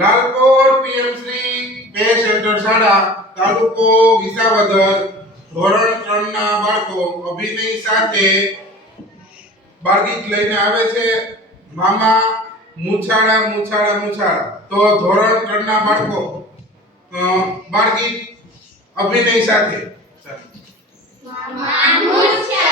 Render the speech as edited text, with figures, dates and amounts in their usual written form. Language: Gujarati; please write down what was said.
લાલપોર પીએમશ્રી પે સેન્ટર શાળા તાલુકો વિસાવદર ધોરણ 3 ના બાળકો અભિનય સાથે બાળગીત લઈને આવે છે મામા મૂછાળા મૂછાળા મૂછાળા. તો ધોરણ 3 ના બાળકો બાળગીત અભિનય સાથે મામા મૂછાળા